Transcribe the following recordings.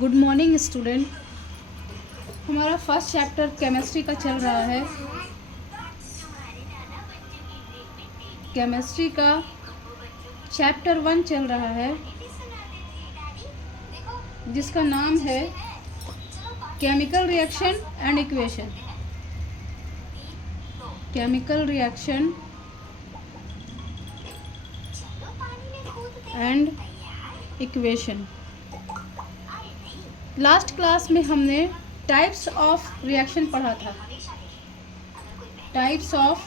Good morning student. हमारा first chapter chemistry का चल रहा है। केमिस्ट्री का चैप्टर 1 चल रहा है, जिसका नाम है chemical reaction and equation. Chemical reaction and equation. Last class में हमने टाइप्स ऑफ रिएक्शन पढ़ा था। टाइप्स ऑफ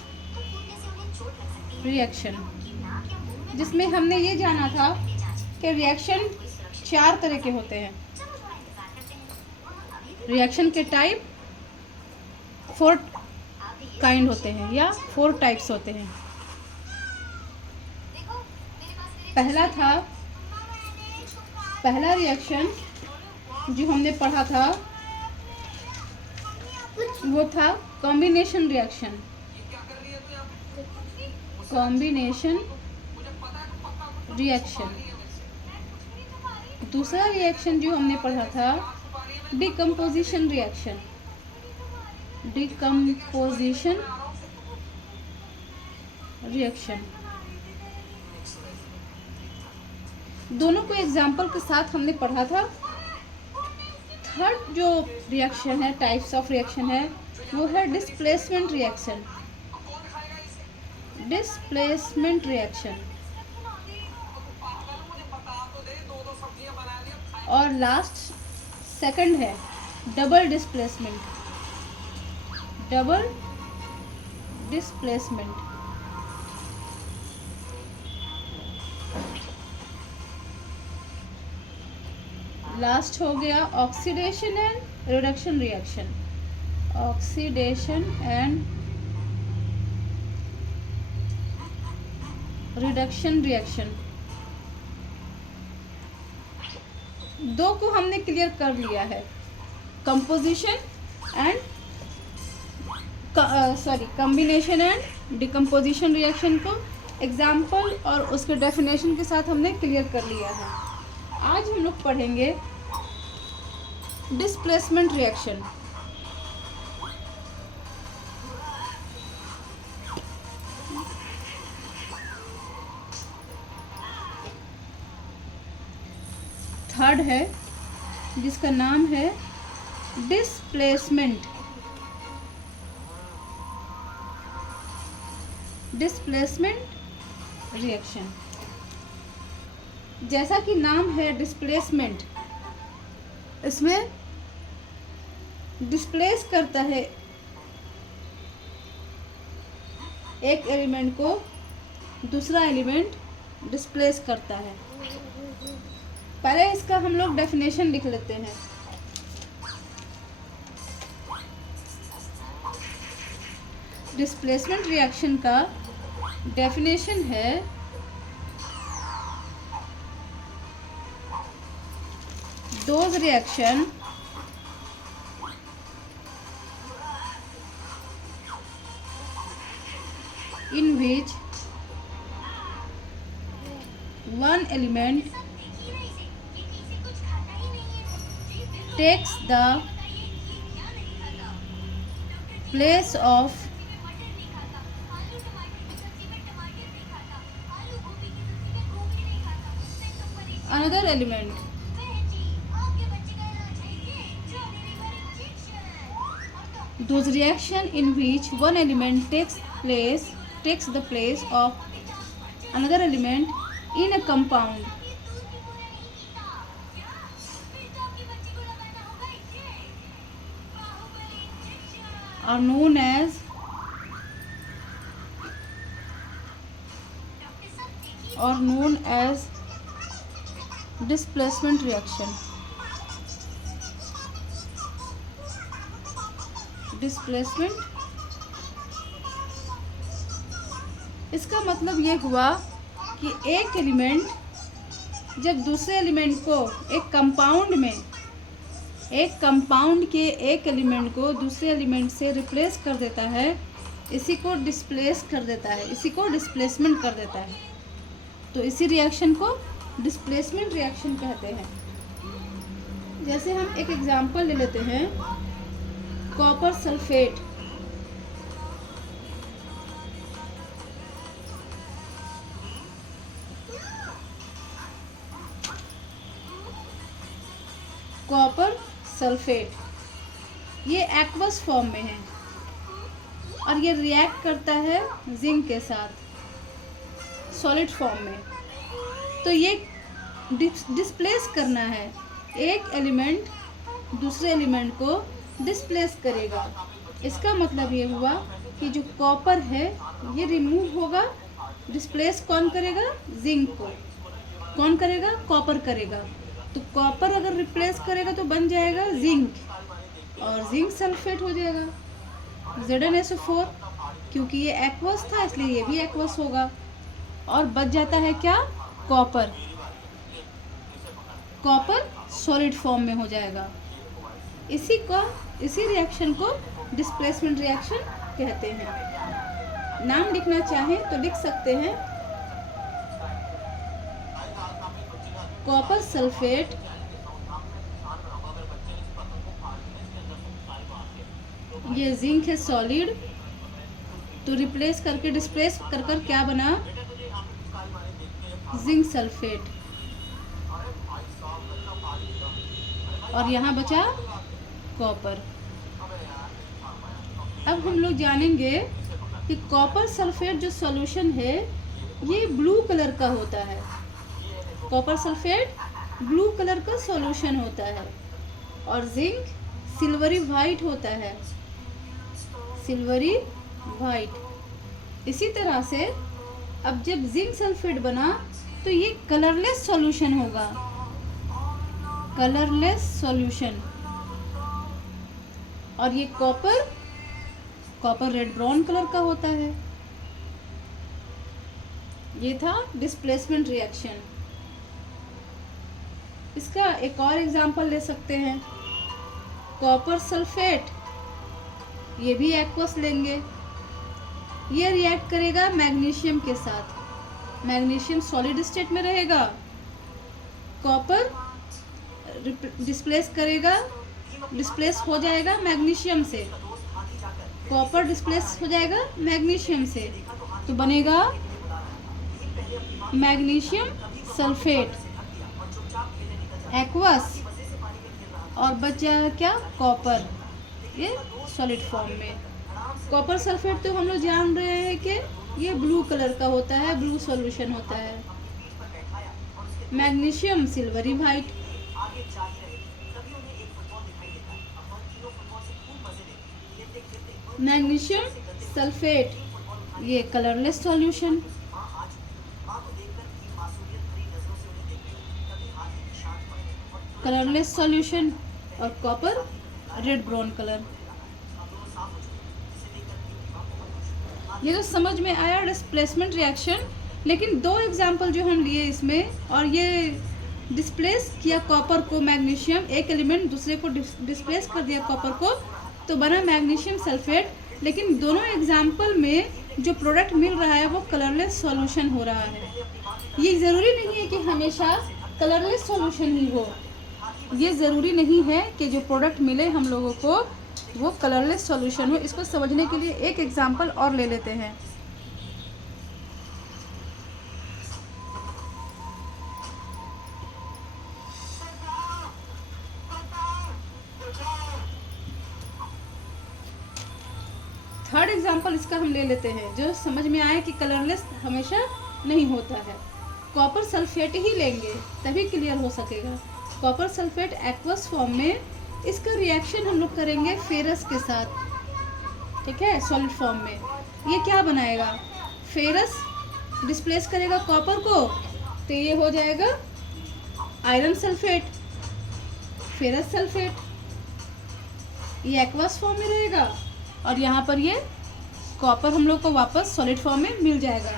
रिएक्शन, जिसमें हमने ये जाना था कि रिएक्शन 4 तरह के होते हैं। रिएक्शन के टाइप 4 काइंड होते हैं या 4 टाइप्स होते हैं। पहला रिएक्शन जो हमने पढ़ा था वो था कॉम्बिनेशन रिएक्शन। Combination reaction. दूसरा रिएक्शन जो हमने पढ़ा था डिकम्पोजिशन रिएक्शन। Decomposition reaction. दोनों को एग्जाम्पल के साथ हमने पढ़ा था। थर्ड जो रिएक्शन है, टाइप्स ऑफ रिएक्शन है, वो है डिस्प्लेसमेंट रिएक्शन। Displacement reaction. और लास्ट सेकंड है double displacement. Double displacement. Last हो गया oxidation and reduction reaction. Oxidation and reduction reaction. 2 को हमने क्लियर कर लिया है, composition and combination and decomposition reaction को एग्जाम्पल और उसके डेफिनेशन के साथ हमने क्लियर कर लिया है। आज हम लोग पढ़ेंगे डिस्प्लेसमेंट रिएक्शन। थर्ड है, जिसका नाम है डिस्प्लेसमेंट। Displacement reaction. जैसा कि नाम है डिस्प्लेसमेंट, इसमें डिस्प्लेस करता है एक एलिमेंट को, दूसरा एलिमेंट डिस्प्लेस करता है। पहले इसका हम लोग डेफिनेशन लिख लेते हैं। डिस्प्लेसमेंट रिएक्शन का डेफिनेशन है those reaction in which one element takes the place of another element. Those reaction in which one element takes the place of another element in a compound are known as displacement reaction. Displacement. इसका मतलब ये हुआ कि एक element जब दूसरे element को एक कंपाउंड के एक एलिमेंट को दूसरे एलिमेंट से रिप्लेस कर देता है, इसी को डिस्प्लेस कर देता है, इसी को डिस्प्लेसमेंट कर देता है। तो इसी रिएक्शन को डिस्प्लेसमेंट रिएक्शन कहते हैं। जैसे हम एक एग्जांपल ले लेते हैं, कॉपर सल्फेट। कॉपर सल्फेट ये एक्वस फॉर्म में है और ये रिएक्ट करता है जिंक के साथ सॉलिड फॉर्म में। तो ये डिस्प्लेस करना है, एक एलिमेंट दूसरे एलिमेंट को डिस्प्लेस करेगा। इसका मतलब ये हुआ कि जो कॉपर है ये रिमूव होगा, डिस्प्लेस कौन करेगा? जिंक को। कौन करेगा? कॉपर करेगा। तो कॉपर अगर रिप्लेस करेगा तो बन जाएगा जिंक, और जिंक सल्फेट हो जाएगा ZnSO4। क्योंकि ये एक्वस था इसलिए ये भी एक्वस होगा, और बच जाता है क्या? कॉपर। कॉपर सॉलिड फॉर्म में हो जाएगा। इसी रिएक्शन को डिस्प्लेसमेंट रिएक्शन कहते हैं। नाम लिखना चाहें तो लिख सकते हैं, कॉपर सल्फेट ये जिंक है सॉलिड, तो रिप्लेस करके डिस्प्लेस कर क्या बना? Zinc sulphate. और यहाँ बचा कॉपर। अब हम लोग जानेंगे कि कॉपर सल्फेट जो सॉल्यूशन है ये ब्लू कलर का होता है। कॉपर सल्फेट ब्लू कलर का सॉल्यूशन होता है, और जिंक सिल्वरी वाइट होता है, सिल्वरी वाइट। इसी तरह से अब जब जिंक सल्फेट बना तो ये कलरलेस सॉल्यूशन होगा, कलरलेस सॉल्यूशन। और ये कॉपर रेड ब्राउन कलर का होता है। ये था डिस्प्लेसमेंट रिएक्शन। इसका एक और एग्जांपल ले सकते हैं, कॉपर सल्फेट ये भी एक्वस लेंगे। ये रिएक्ट करेगा मैग्नीशियम के साथ, मैग्नीशियम सॉलिड स्टेट में रहेगा। कॉपर डिस्प्लेस हो जाएगा मैग्नीशियम से, कॉपर डिस्प्लेस हो जाएगा मैग्नीशियम से, तो बनेगा मैग्नीशियम सल्फेट एक्वस, और बच जाएगा क्या? कॉपर, ये सॉलिड फॉर्म में। कॉपर सल्फेट तो हम लोग जान रहे हैं कि ये ब्लू कलर का होता है, ब्लू सॉल्यूशन होता है। Magnesium silvery white. Magnesium sulphate ये कलरलेस सॉल्यूशन। कलरलेस सॉल्यूशन, और कॉपर रेड ब्राउन कलर। ये तो समझ में आया डिस्प्लेसमेंट रिएक्शन। लेकिन दो एग्जांपल जो हम लिए इसमें, और ये डिस्प्लेस किया कॉपर को मैग्नीशियम, एक एलिमेंट दूसरे को डिस्प्लेस कर दिया कॉपर को, तो बना मैग्नीशियम सल्फेट। लेकिन दोनों एग्जांपल में जो प्रोडक्ट मिल रहा है वो कलरलेस सॉल्यूशन हो रहा है। ये ज़रूरी नहीं है कि हमेशा कलरलेस सॉल्यूशन ही हो, ये ज़रूरी नहीं है कि जो प्रोडक्ट मिले हम लोगों को वो कलरलेस सॉल्यूशन हो। इसको समझने के लिए एक एग्जांपल और ले लेते हैं। थर्ड एग्जांपल इसका हम ले लेते हैं जो समझ में आए कि कलरलेस हमेशा नहीं होता है। कॉपर सल्फेट ही लेंगे तभी क्लियर हो सकेगा। कॉपर सल्फेट एक्वस फॉर्म में, इसका रिएक्शन हम लोग करेंगे फेरस के साथ, ठीक है, सॉलिड फॉर्म में। ये क्या बनाएगा? फेरस डिस्प्लेस करेगा कॉपर को, तो ये हो जाएगा आयरन सल्फेट, फेरस सल्फेट। ये एक्वस फॉर्म में रहेगा, और यहाँ पर ये कॉपर हम लोग को वापस सॉलिड फॉर्म में मिल जाएगा।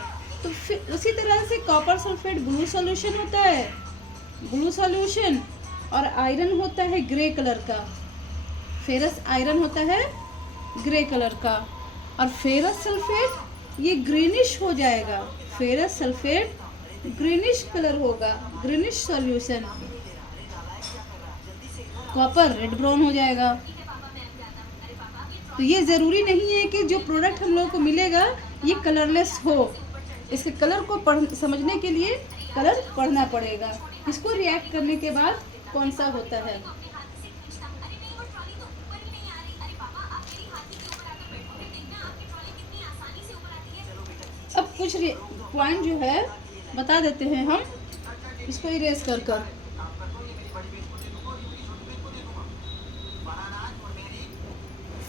तो फिर उसी तरह से कॉपर सल्फेट ब्लू सॉल्यूशन होता है, ब्लू सॉल्यूशन, और आयरन होता है ग्रे कलर का, फेरस आयरन होता है ग्रे कलर का, और फेरस सल्फेट ये ग्रीनिश हो जाएगा। फेरस सल्फेट ग्रीनिश कलर होगा, greenish solution. Copper red brown हो जाएगा। तो ये ज़रूरी नहीं है कि जो प्रोडक्ट हम लोगों को मिलेगा ये कलरलेस हो। इसके कलर को समझने के लिए कलर पढ़ना पड़ेगा, इसको रिएक्ट करने के बाद कौन सा होता है। अब कुछ पॉइंट जो है बता देते हैं हम, इसको इरेज कर कर।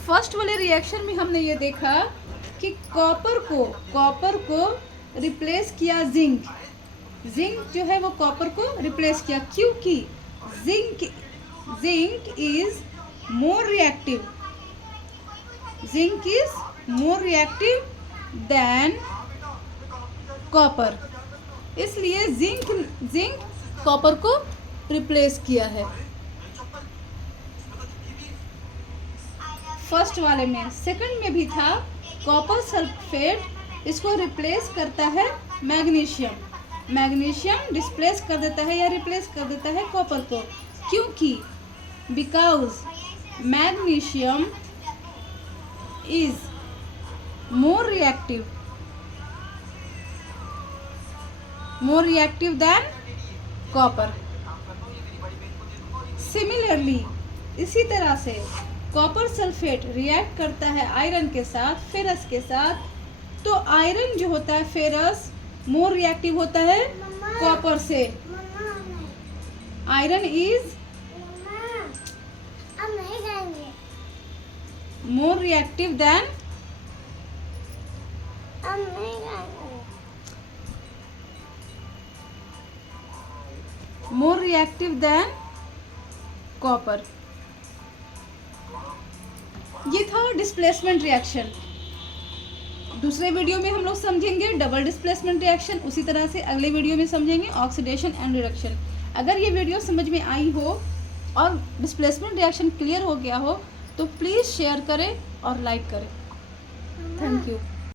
फर्स्ट वाले रिएक्शन में हमने ये देखा कि कॉपर को रिप्लेस किया जिंक जो है वो कॉपर को रिप्लेस किया, क्योंकि zinc is more reactive than copper, इसलिए जिंक कॉपर को रिप्लेस किया है फर्स्ट वाले में। सेकंड में भी था कॉपर सल्फेट, इसको रिप्लेस करता है मैग्नीशियम डिस्प्लेस कर देता है या रिप्लेस कर देता है कॉपर को, क्योंकि because magnesium is more reactive than copper. Similarly इसी तरह से कॉपर सल्फेट रिएक्ट करता है आयरन के साथ, फेरस के साथ, तो आयरन जो होता है फेरस मोर रिएक्टिव होता है कॉपर से। Iron is more reactive than copper. ये था डिस्प्लेसमेंट रिएक्शन। दूसरे वीडियो में हम लोग समझेंगे डबल डिस्प्लेसमेंट रिएक्शन, उसी तरह से अगले वीडियो में समझेंगे ऑक्सीडेशन एंड रिडक्शन। अगर ये वीडियो समझ में आई हो और डिस्प्लेसमेंट रिएक्शन क्लियर हो गया हो तो प्लीज़ शेयर करें और लाइक करें। Thank you.